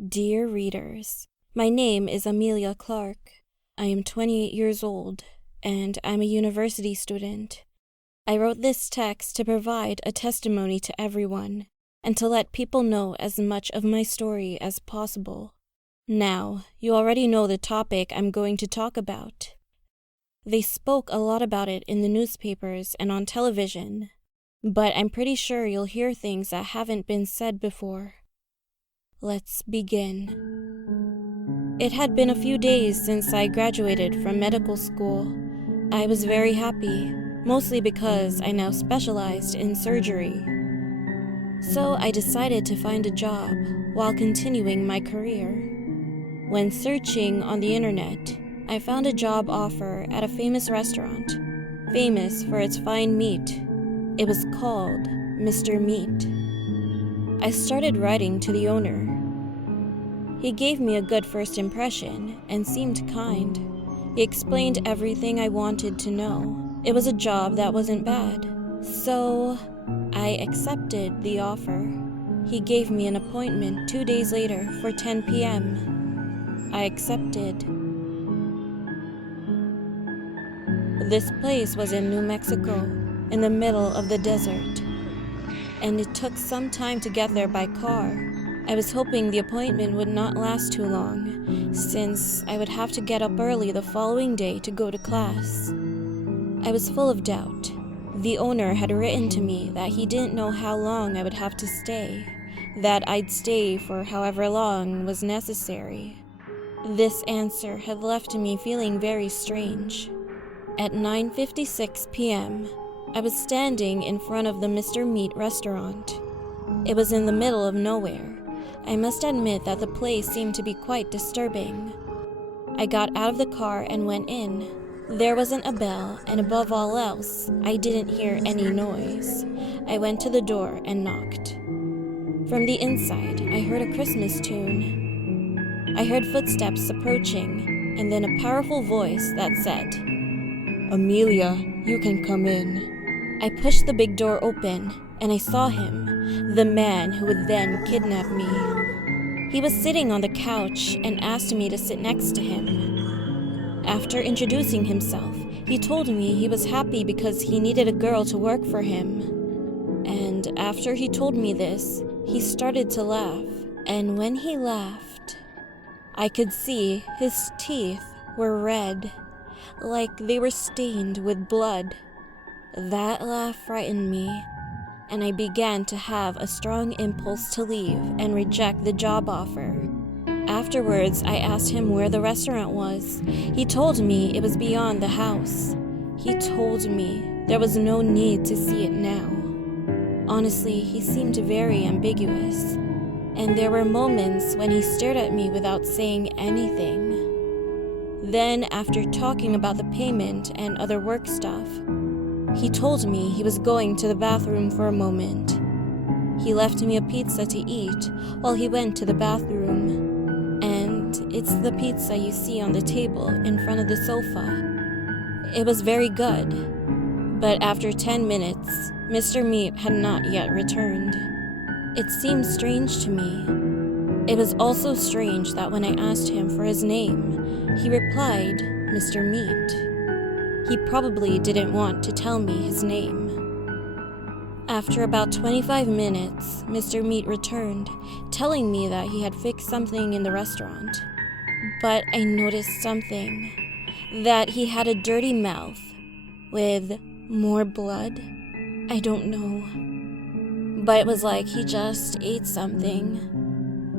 Dear readers, my name is Amelia Clark. I am 28 years old, and I'm a university student. I wrote this text to provide a testimony to everyone, and to let people know as much of my story as possible. Now, you already know the topic I'm going to talk about. They spoke a lot about it in the newspapers and on television, but I'm pretty sure you'll hear things that haven't been said before. Let's begin. It had been a few days since I graduated from medical school. I was very happy, mostly because I now specialized in surgery. So I decided to find a job while continuing my career. When searching on the internet, I found a job offer at a famous restaurant, famous for its fine meat. It was called Mr. Meat. I started writing to the owner. He gave me a good first impression and seemed kind. He explained everything I wanted to know. It was a job that wasn't bad, so I accepted the offer. He gave me an appointment 2 days later for 10 p.m. I accepted. This place was in New Mexico, in the middle of the desert, and it took some time to get there by car. I was hoping the appointment would not last too long, since I would have to get up early the following day to go to class. I was full of doubt. The owner had written to me that he didn't know how long I would have to stay, that I'd stay for however long was necessary. This answer had left me feeling very strange. At 9:56 p.m., I was standing in front of the Mr. Meat restaurant. It was in the middle of nowhere. I must admit that the place seemed to be quite disturbing. I got out of the car and went in. There wasn't a bell, and above all else, I didn't hear any noise. I went to the door and knocked. From the inside, I heard a Christmas tune. I heard footsteps approaching, and then a powerful voice that said, "Amelia, you can come in." I pushed the big door open, and I saw him, the man who would then kidnap me. He was sitting on the couch and asked me to sit next to him. After introducing himself, he told me he was happy because he needed a girl to work for him. And after he told me this, he started to laugh. And when he laughed, I could see his teeth were red, like they were stained with blood. That laugh frightened me, and I began to have a strong impulse to leave and reject the job offer. Afterwards, I asked him where the restaurant was. He told me it was beyond the house. He told me there was no need to see it now. Honestly, he seemed very ambiguous, and there were moments when he stared at me without saying anything. Then, after talking about the payment and other work stuff, he told me he was going to the bathroom for a moment. He left me a pizza to eat while he went to the bathroom, and it's the pizza you see on the table in front of the sofa. It was very good, but after 10 minutes, Mr. Meat had not yet returned. It seemed strange to me. It was also strange that when I asked him for his name, he replied, "Mr. Meat." He probably didn't want to tell me his name. After about 25 minutes, Mr. Meat returned, telling me that he had fixed something in the restaurant. But I noticed something, that he had a dirty mouth with more blood. I don't know. But it was like he just ate something.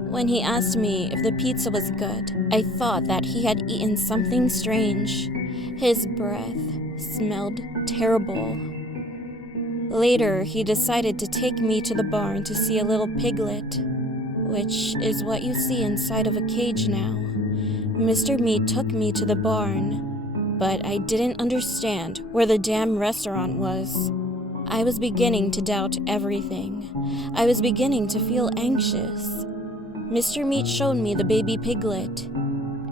When he asked me if the pizza was good, I thought that he had eaten something strange. His breath smelled terrible. Later, he decided to take me to the barn to see a little piglet, which is what you see inside of a cage now. Mr. Meat took me to the barn, but I didn't understand where the damn restaurant was. I was beginning to doubt everything. I was beginning to feel anxious. Mr. Meat showed me the baby piglet,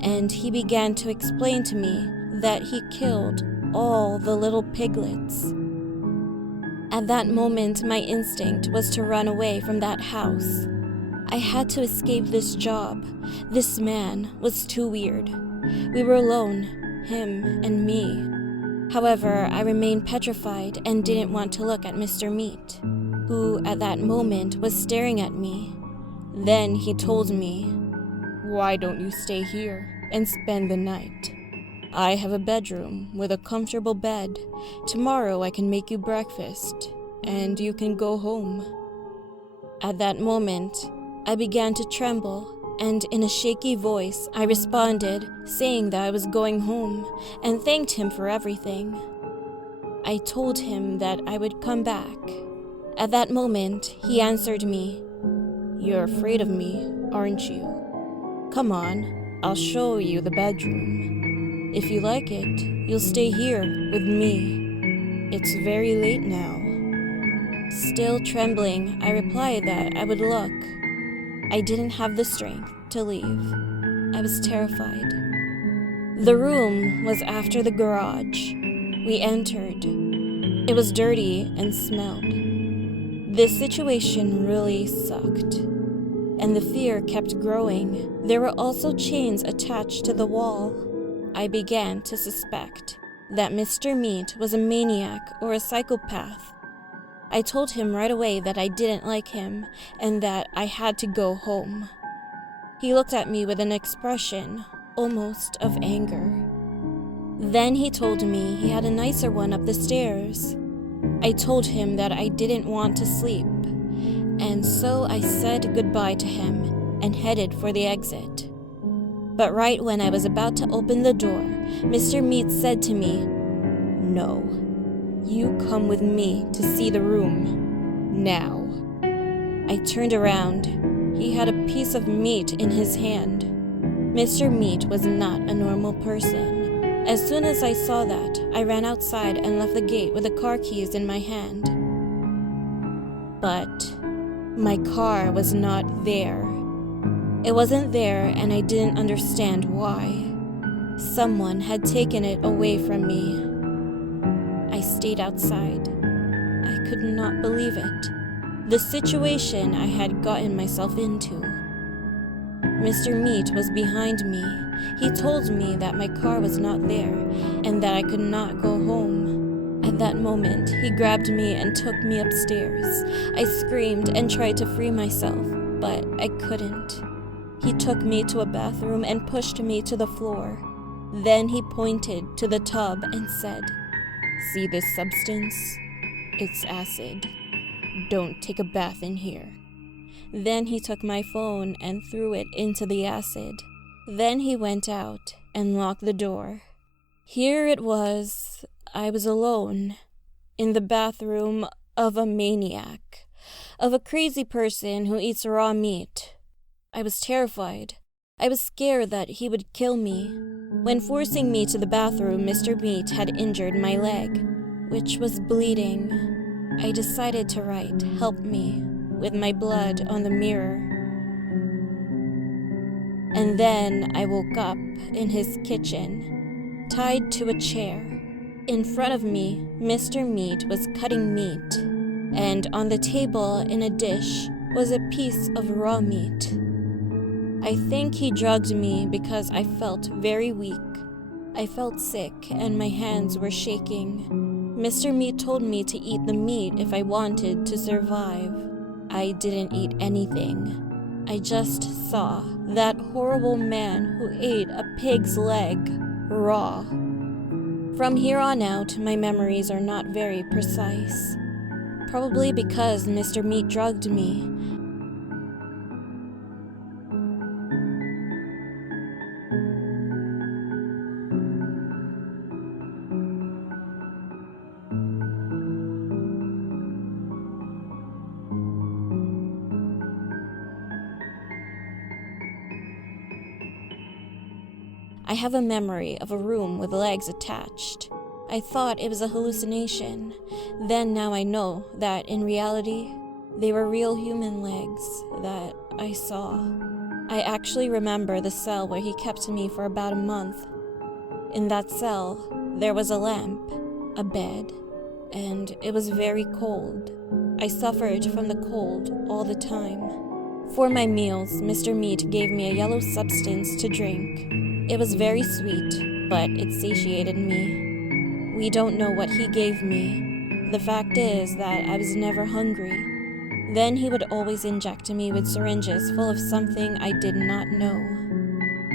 and he began to explain to me that he killed all the little piglets. At that moment, my instinct was to run away from that house. I had to escape this job. This man was too weird. We were alone, him and me. However, I remained petrified and didn't want to look at Mr. Meat, who at that moment was staring at me. Then he told me, "Why don't you stay here and spend the night? I have a bedroom with a comfortable bed. Tomorrow I can make you breakfast, and you can go home." At that moment, I began to tremble, and in a shaky voice, I responded, saying that I was going home, and thanked him for everything. I told him that I would come back. At that moment, he answered me, "You're afraid of me, aren't you? Come on, I'll show you the bedroom. If you like it, you'll stay here with me. It's very late now." Still trembling, I replied that I would look. I didn't have the strength to leave. I was terrified. The room was after the garage. We entered. It was dirty and smelled. This situation really sucked, and the fear kept growing. There were also chains attached to the wall. I began to suspect that Mr. Meat was a maniac or a psychopath. I told him right away that I didn't like him and that I had to go home. He looked at me with an expression, almost of anger. Then he told me he had a nicer one up the stairs. I told him that I didn't want to sleep, and so I said goodbye to him and headed for the exit. But right when I was about to open the door, Mr. Meat said to me, "No. You come with me to see the room. Now." I turned around. He had a piece of meat in his hand. Mr. Meat was not a normal person. As soon as I saw that, I ran outside and left the gate with the car keys in my hand. But my car was not there. It wasn't there, and I didn't understand why. Someone had taken it away from me. I stayed outside. I could not believe it. The situation I had gotten myself into. Mr. Meat was behind me. He told me that my car was not there and that I could not go home. At that moment, he grabbed me and took me upstairs. I screamed and tried to free myself, but I couldn't. He took me to a bathroom and pushed me to the floor. Then he pointed to the tub and said, "See this substance? It's acid. Don't take a bath in here." Then he took my phone and threw it into the acid. Then he went out and locked the door. Here it was. I was alone in the bathroom of a maniac, of a crazy person who eats raw meat. I was terrified. I was scared that he would kill me. When forcing me to the bathroom, Mr. Meat had injured my leg, which was bleeding. I decided to write, "Help me," with my blood on the mirror. And then I woke up in his kitchen, tied to a chair. In front of me, Mr. Meat was cutting meat, and on the table in a dish was a piece of raw meat. I think he drugged me because I felt very weak. I felt sick and my hands were shaking. Mr. Meat told me to eat the meat if I wanted to survive. I didn't eat anything. I just saw that horrible man who ate a pig's leg, raw. From here on out, my memories are not very precise. Probably because Mr. Meat drugged me. I have a memory of a room with legs attached. I thought it was a hallucination. Then now I know that in reality, they were real human legs that I saw. I actually remember the cell where he kept me for about a month. In that cell, there was a lamp, a bed, and it was very cold. I suffered from the cold all the time. For my meals, Mr. Meat gave me a yellow substance to drink. It was very sweet, but it satiated me. We don't know what he gave me. The fact is that I was never hungry. Then he would always inject me with syringes full of something I did not know.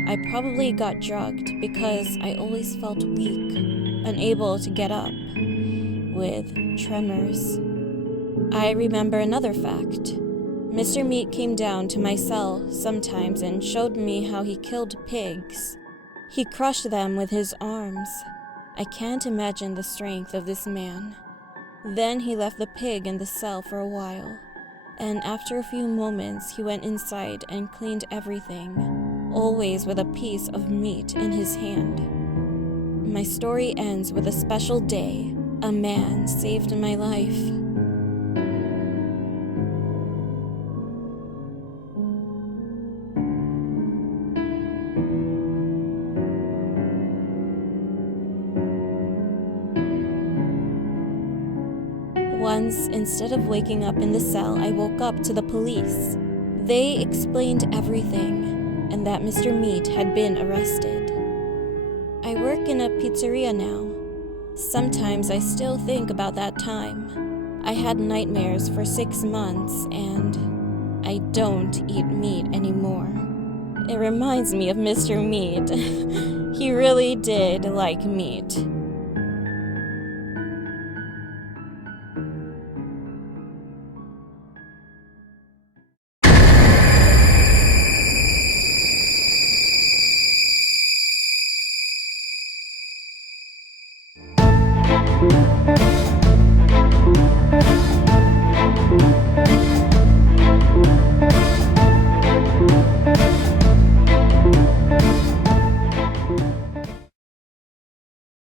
I probably got drugged because I always felt weak, unable to get up, with tremors. I remember another fact. Mr. Meat came down to my cell sometimes and showed me how he killed pigs. He crushed them with his arms. I can't imagine the strength of this man. Then he left the pig in the cell for a while, and after a few moments he went inside and cleaned everything, always with a piece of meat in his hand. My story ends with a special day. A man saved my life. Once, instead of waking up in the cell, I woke up to the police. They explained everything, and that Mr. Meat had been arrested. I work in a pizzeria now. Sometimes I still think about that time. I had nightmares for 6 months, and I don't eat meat anymore. It reminds me of Mr. Meat. He really did like meat.